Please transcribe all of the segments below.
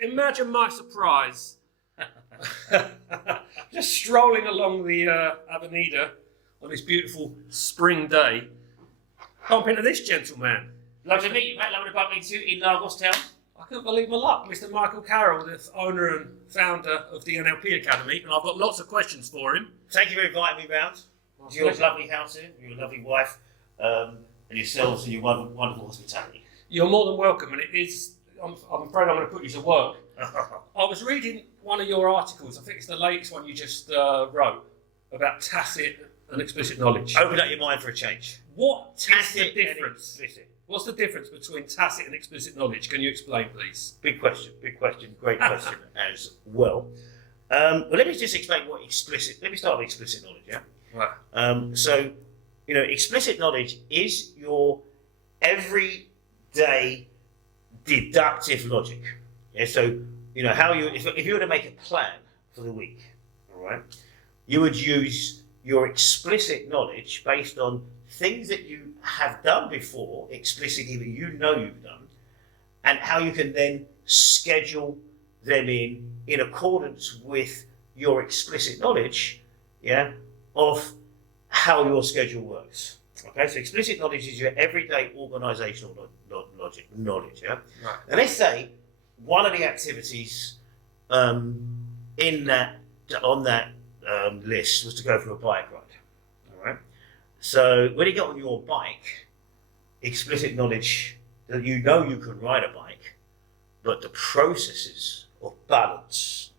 imagine my surprise. Just strolling along the Avenida on this beautiful spring day, bump into this gentleman. Lovely to meet you, mate. Lovely to bump into you in Lagos town. I couldn't believe my luck. Mr. Michael Carroll, the owner and founder of the NLP Academy, and I've got lots of questions for him. Thank you for inviting me round to your lovely house here, your lovely wife, and yourselves and your wonderful hospitality. You're more than welcome, and it is. I'm afraid I'm going to put you to work. I was reading one of your articles. I think it's the latest one you just wrote about Tacit and Explicit Knowledge. Open up your mind for a change. What is Tacit the difference? What's the difference between Tacit and Explicit Knowledge? Can you explain, please? Big question, great question as well. Well, let me just explain what explicit. Let me start with explicit knowledge. Yeah. Right. So, explicit knowledge is your everyday deductive logic. Yeah. So, how if you were to make a plan for the week, all right, you would use your explicit knowledge based on things that you have done before, explicitly that you've done, and how you can then schedule them in accordance with your explicit knowledge, yeah, of how your schedule works. Okay, so explicit knowledge is your everyday organisational knowledge, yeah. Right. And let's say one of the activities on that list was to go for a bike ride. All right. So when you get on your bike, explicit knowledge that you can ride a bike, but the processes of balance,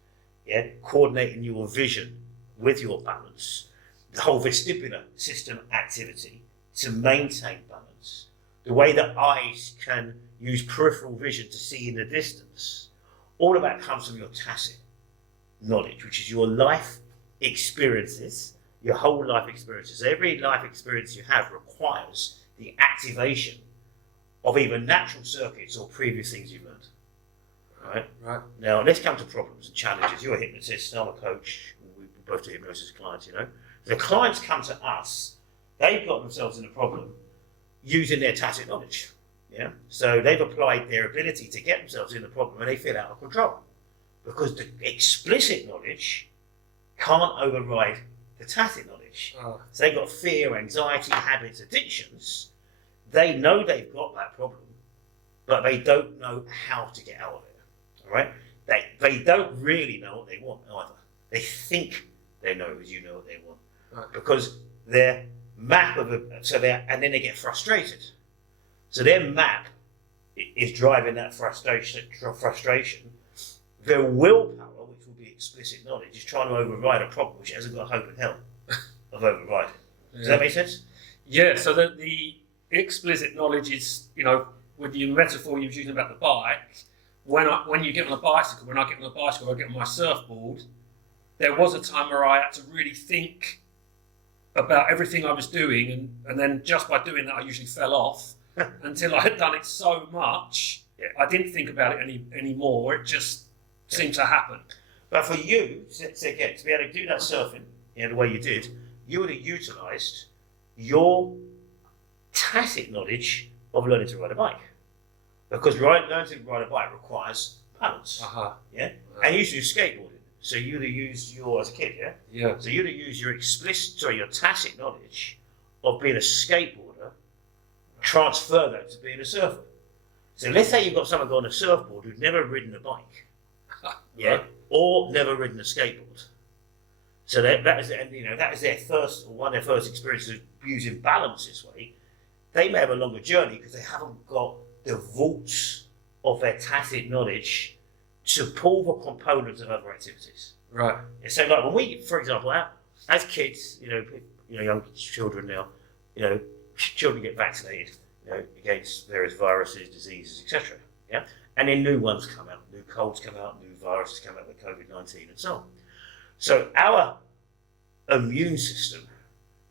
yeah, coordinating your vision with your balance, the whole vestibular system activity to maintain balance, the way that eyes can use peripheral vision to see in the distance, all of that comes from your tacit knowledge, which is your life experiences, your whole life experiences. Every life experience you have requires the activation of either natural circuits or previous things you've learned. Right. Now let's come to problems and challenges. You're a hypnotist, I'm a coach. We both do hypnosis clients. The clients come to us. They've got themselves in a problem using their tacit knowledge. Yeah. So they've applied their ability to get themselves in the problem, and they feel out of control because the explicit knowledge can't override the tacit knowledge. Oh. So they've got fear, anxiety, habits, addictions. They know they've got that problem, but they don't know how to get out of it. All right? They don't really know what they want either. They think they know as you know what they want. Right. Because their map of and then they get frustrated. So their map is driving that frustration. Their willpower, which will be explicit knowledge, is trying to override a problem which hasn't got hope in hell of overriding. Does that make sense? Yeah, so that the explicit knowledge is, with the metaphor you were using about the bike, when you get on a bicycle, when I get on a bicycle, I get on my surfboard, there was a time where I had to really think about everything I was doing, and then just by doing that I usually fell off until I had done it so much, I didn't think about it anymore. It just seemed to happen. But for you, again, to be able to do that surfing the way you did, you would have utilised your tacit knowledge of learning to ride a bike. Because learning to ride a bike requires balance. Yeah? And you used to do skateboarding. So you'd have used as a kid, yeah? Yeah. So you'd have used your tacit knowledge of being a skateboarder, transfer that to being a surfer. So let's say you've got someone on a surfboard who'd never ridden a bike, yeah, or never ridden a skateboard. So that is their first, or one of their first experiences of using balance this way. They may have a longer journey because they haven't got the vaults of their tacit knowledge to pull the components of other activities. Right. So, like when we, for example, as kids, young children now, children get vaccinated, against various viruses, diseases, etc. Yeah, and then new ones come out, new colds come out, new viruses come out with COVID-19 and so on. So our immune system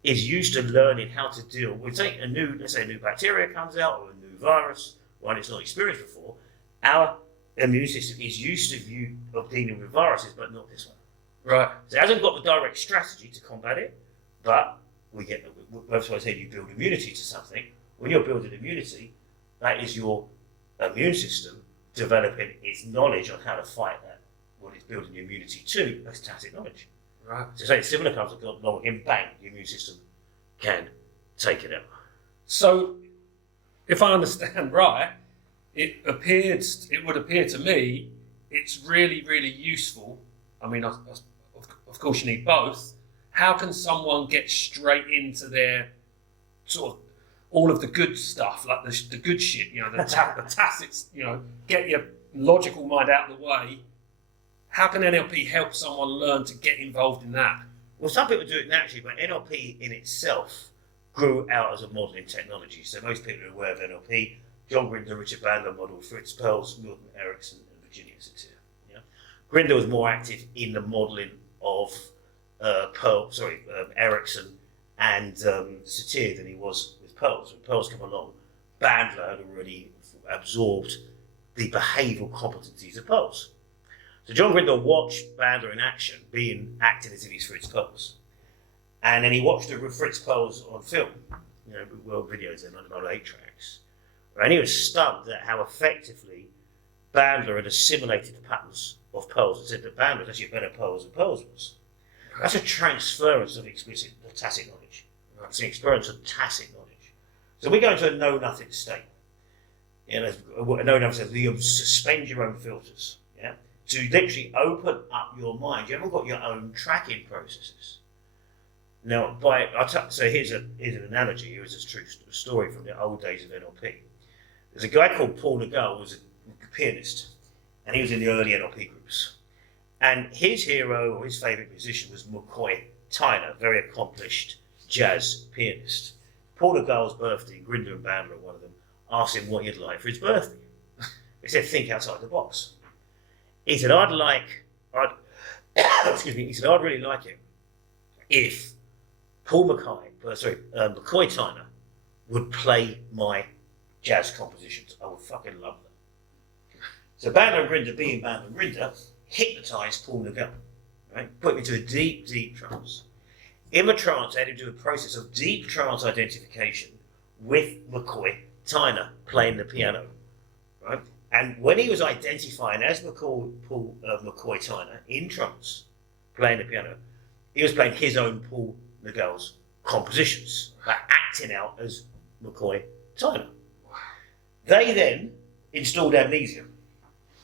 is used to learning how to deal with, let's say a new bacteria comes out or a new virus, one it's not experienced before. Our immune system is used to dealing with viruses, but not this one. Right. So it hasn't got the direct strategy to combat it, but that's why I said you build immunity to something. When you're building immunity, that is your immune system developing its knowledge on how to fight that, what it's building the immunity to, that's tacit knowledge. Right. So say similar comes along, in bang, the immune system can take it out. So, if I understand right, it would appear to me it's really, really useful. I mean, of course, you need both. How can someone get straight into their sort of all of the good stuff, like the good shit, the tacits, get your logical mind out of the way? How can NLP help someone learn to get involved in that? Well, some people do it naturally, but NLP in itself grew out as a modelling technology. So most people are aware of NLP. John Grinder, Richard Bandler modelled Fritz Perls, Milton Erickson, and Virginia Satir. Yeah? Grinder was more active in the modelling of Erickson and Satir than he was with Perls. When Perls came along, Bandler had already absorbed the behavioural competencies of Perls. So John Grinder watched Bandler in action, acting as if he's Fritz Perls. And then he watched the Fritz Perls on film, world videos and on 8 tracks. And he was stunned at how effectively Bandler had assimilated the patterns of Perls and said that Bandler was actually a better Perls than Perls was. That's a transference of tacit knowledge. It's an experience of tacit knowledge. So we go into a know-nothing state. A know-nothing state, you suspend your own filters. Yeah? To literally open up your mind. You haven't got your own tracking processes. Now, so here's an analogy. Here's a true story from the old days of NLP. There's a guy called Paul Nagel who was a pianist, and he was in the early NLP groups. And his hero, or his favourite musician, was McCoy Time, a very accomplished jazz pianist. Paul Nagel's birthday, Grinder and Bandler, one of them, asked him what he'd like for his birthday. He said, think outside the box. He said, I'd really like it if McCoy Tyner would play my jazz compositions. I would fucking love them. So Bandler and Grinder, being Bandler and Grinder, hypnotised Paul Nagel, right? Put him into a deep, deep trance. In the trance, they had to do a process of deep trance identification with McCoy Tyner playing the piano, right? And when he was identifying as McCoy Tyner in trance, playing the piano, he was playing his own Paul Nagel's compositions, acting out as McCoy Tyner. They then installed amnesia.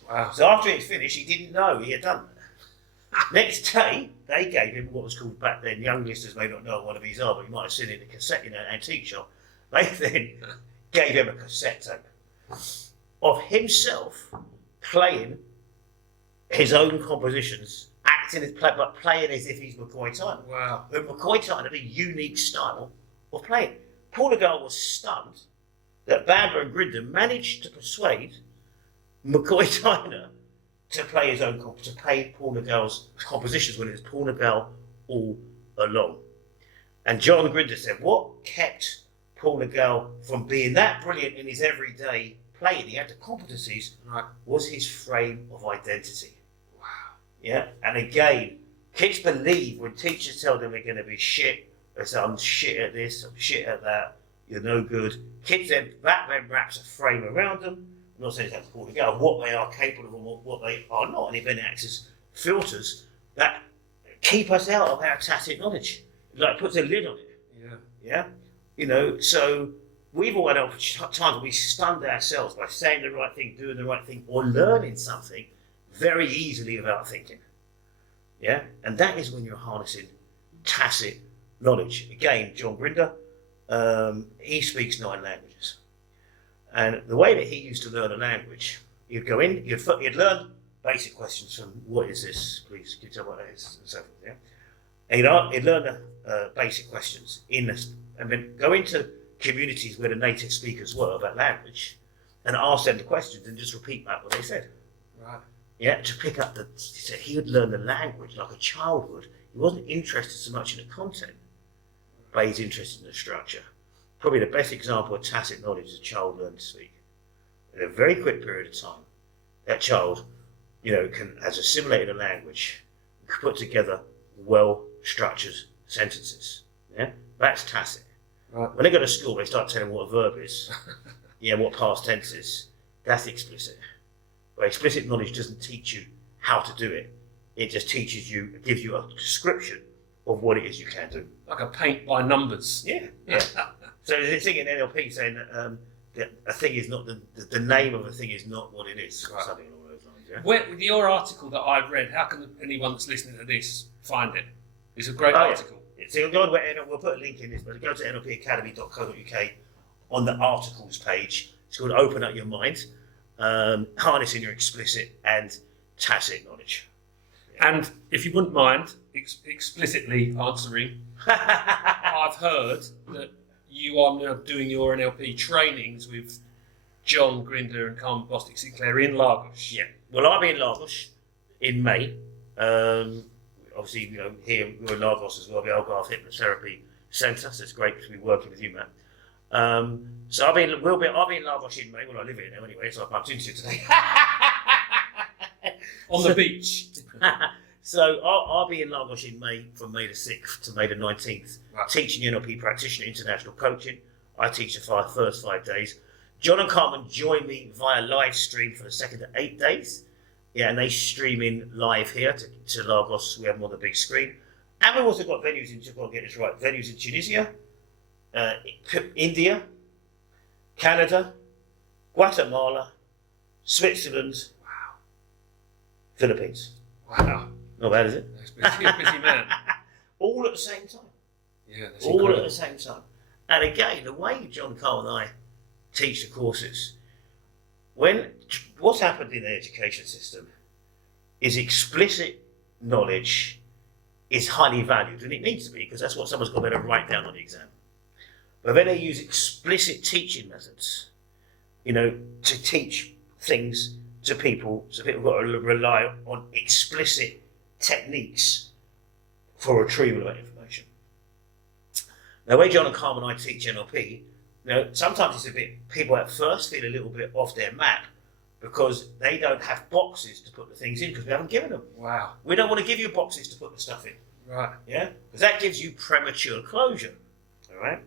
Wow. So after he finished, he didn't know he had done that. Next day, they gave him what was called back then, young listeners may not know what one of these are, but you might have seen it in a cassette in an antique shop. They then gave him a cassette tape of himself playing his own compositions, playing as if he's McCoy Tyner. Wow. But McCoy Tyner had a unique style of playing. Paul Nagel was stunned that Bandler and Grinder managed to persuade McCoy Tyner to play his own to play Paul Nagel's compositions when it was Paul Nagel all along. And John Grinder said, what kept Paul Nagel from being that brilliant in his everyday playing, he had the competencies, right, was his frame of identity. Wow. Yeah, and again, kids believe when teachers tell them they're going to be shit, they say, I'm shit at this, I'm shit at that, you're no good. Kids then wraps a frame around them. I'm not saying it's how to go, what they are capable of, what they are not, and it then acts as filters that keep us out of our tacit knowledge. Like puts a lid on it. Yeah. Yeah. So we've all had times when we stunned ourselves by saying the right thing, doing the right thing, or learning something very easily without thinking. Yeah. And that is when you're harnessing tacit knowledge. Again, John Grinder, he speaks 9 languages. And the way that he used to learn a language, you'd go in, you'd learn basic questions from, what is this, please, can you tell me what that is, and so forth, yeah? And he'd learn the basic questions in this, and then go into communities where the native speakers were of that language, and ask them the questions, and just repeat back what they said. Right. Yeah, to pick up he would learn the language like a child would. He wasn't interested so much in the content, but he's interested in the structure. Probably the best example of tacit knowledge is a child learning to speak. In a very quick period of time, that child, has assimilated a language, can put together well-structured sentences. Yeah, that's tacit. Right. When they go to school, they start telling what a verb is, what past tense is. That's explicit. But explicit knowledge doesn't teach you how to do it. It just teaches you, gives you a description of what it is you can do. Like a paint by numbers. Yeah. So there's a thing in NLP saying that a thing is not the name of a thing is not what it is. Right. Something along those lines. Yeah. With your article that I've read, how can anyone that's listening to this find it? It's a great article. Yeah. So we'll put a link in this, but go to nlpacademy.co.uk on the articles page. It's called Open Up Your Mind, Harnessing Your Explicit and Tacit Knowledge. And if you wouldn't mind explicitly answering, I've heard that you are now doing your NLP trainings with John Grinder and Carmen Bostic Sinclair in Lagos. Yeah. Well, I'll be in Lagos in May. Obviously, here we're in Lagos as well, the Algarve Hypnotherapy Centre, so it's great to be working with you, Matt. So I'll be in Lagos in May. Well, I live here now anyway, so I bumped into you today. On the beach. So I'll be in Lagos in May, from May the 6th to May the 19th, Right. teaching NLP practitioner international coaching. I teach the first 5 days. John and Carmen join me via live stream for the second to 8 days. Yeah, and they stream in live here to Lagos. We have them on the big screen. And we've also got venues in, just got to get this right, venues in Tunisia, India, Canada, Guatemala, Switzerland, Philippines. Wow. Not bad, is it? You're a busy man. All at the same time. Yeah, that's All incredible. at the same time. And again, the way John Carl and I teach the courses, what's happened in the education system is explicit knowledge is highly valued, and it needs to be, because that's what someone's got to be able to write down on the exam. But then they use explicit teaching methods, to teach things to people, so people got to rely on explicit techniques for retrieval of information. Now, the way John and Carmen and I teach NLP, sometimes it's a bit, people at first feel a little bit off their map because they don't have boxes to put the things in because we haven't given them. Wow. We don't want to give you boxes to put the stuff in. Right. Yeah? Because that gives you premature closure. All right?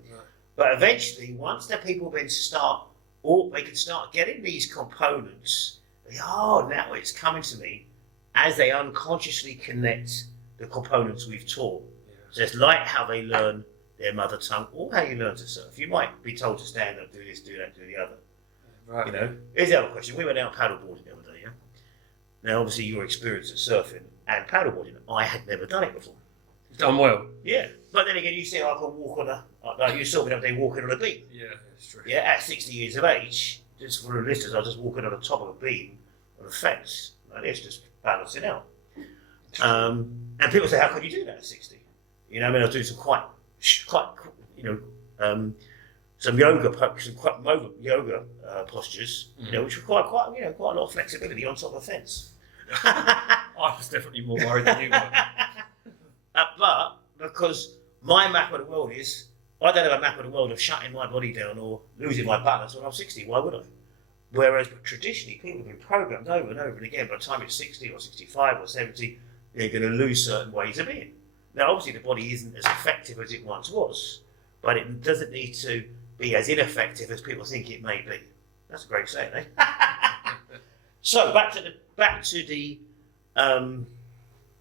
But eventually, once the people then they can start getting these components, now it's coming to me as they unconsciously connect the components we've taught. Yeah. So it's like how they learn their mother tongue or how you learn to surf. You might be told to stand up, do this, do that, do the other. Right. Here's the other question. We went out paddleboarding the other day, yeah? Now, obviously, your experience at surfing and paddleboarding, I had never done it before. You've done well. Yeah. But then again, you see I can walk like you saw me the other day walking on a beam. Yeah, that's true. Yeah, at 60 years of age, just for the listeners, I was just walking on the top of a beam on a fence. Like this, just balancing out. And people say, how can you do that at 60? I was doing some quite some yoga postures, which require quite a lot of flexibility on top of a fence. I was definitely more worried than you were. But because my map of the world is, I don't have a map of the world of shutting my body down or losing my balance when I'm 60. Why would I? Whereas traditionally, people have been programmed over and over and again. By the time it's 60 or 65 or 70, they're going to lose certain ways of being. Now, obviously, the body isn't as effective as it once was, but it doesn't need to be as ineffective as people think it may be. That's a great saying, eh? So back to the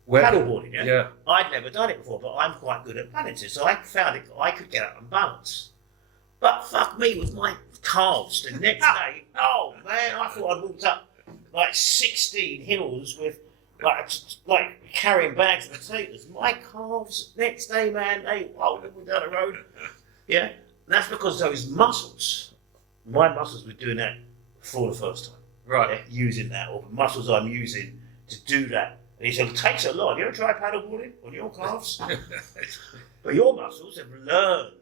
paddleboarding. Yeah? I'd never done it before, but I'm quite good at balancing, so I found I could get up and balance. But fuck me with my calves the next day. Oh man, I thought I'd walked up like 16 hills with like carrying bags of potatoes. My calves next day, man, they rolled down the road. Yeah, and that's because those muscles, my muscles were doing that for the first time. Right. Yeah, using that, or the muscles I'm using to do that. And he said, it takes a lot. You ever try paddleboarding on your calves? But your muscles have learned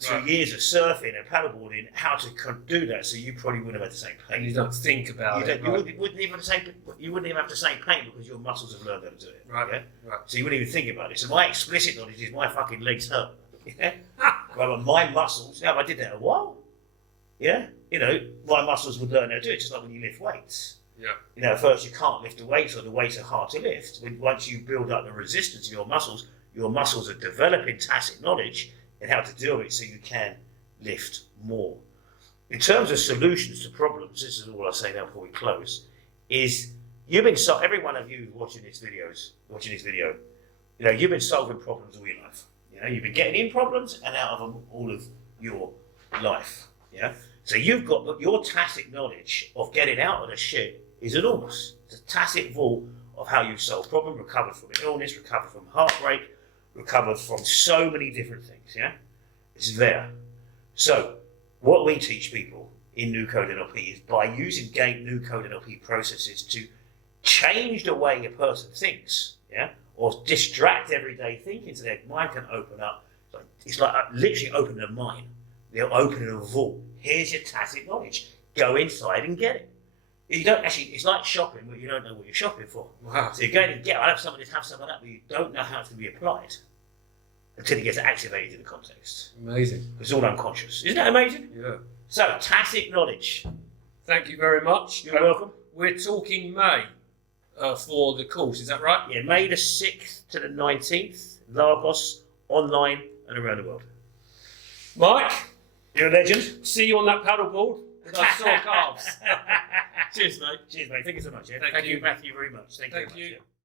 through years of surfing and paddleboarding how to do that, so you probably wouldn't have had the same pain. And you don't think about it. You wouldn't even have the same pain because your muscles have learned how to do it. Right. Yeah? Right. So you wouldn't even think about it. So my explicit knowledge is my fucking legs hurt. Yeah? But my muscles, I did that a while. Yeah? My muscles would learn how to do it, just like when you lift weights. Yeah. At first you can't lift the weights, or the weights are hard to lift. Once you build up the resistance in your muscles are developing tacit knowledge and how to deal with it so you can lift more. In terms of solutions to problems, this is all I say now before we close, is you've been every one of you watching this video, you know, you've been solving problems all your life. You know, you've been getting in problems and out of them all of your life. Yeah. So you've got your tacit knowledge of getting out of the shit is enormous. It's a tacit vault of how you solve problems, recovered from illness, recovered from heartbreak, recovered from so many different things. Yeah, it's there. So what we teach people in New Code NLP is by using New Code NLP processes to change the way a person thinks. Yeah, or distract everyday thinking so their mind can open up. It's like literally opening a mine. They're opening a vault. Here's your tacit knowledge. Go inside and get it. You don't actually. It's like shopping, where you don't know what you're shopping for. Wow. So you're going to get. I have some of that, but you don't know how it's going to be applied until it gets activated in the context. Amazing. It's all unconscious. Isn't that amazing? Yeah. So tacit knowledge. Thank you very much. You're welcome. We're talking May for the course. Is that right? Yeah, May the 6th to the 19th, Lagos, online and around the world. Mike, you're a legend. see you on that paddleboard with those sore calves. Cheers, mate. Cheers, mate. Thank you so much. Yeah? Thank you. Matthew, very much. Thank you. Thank Very much, you. yeah.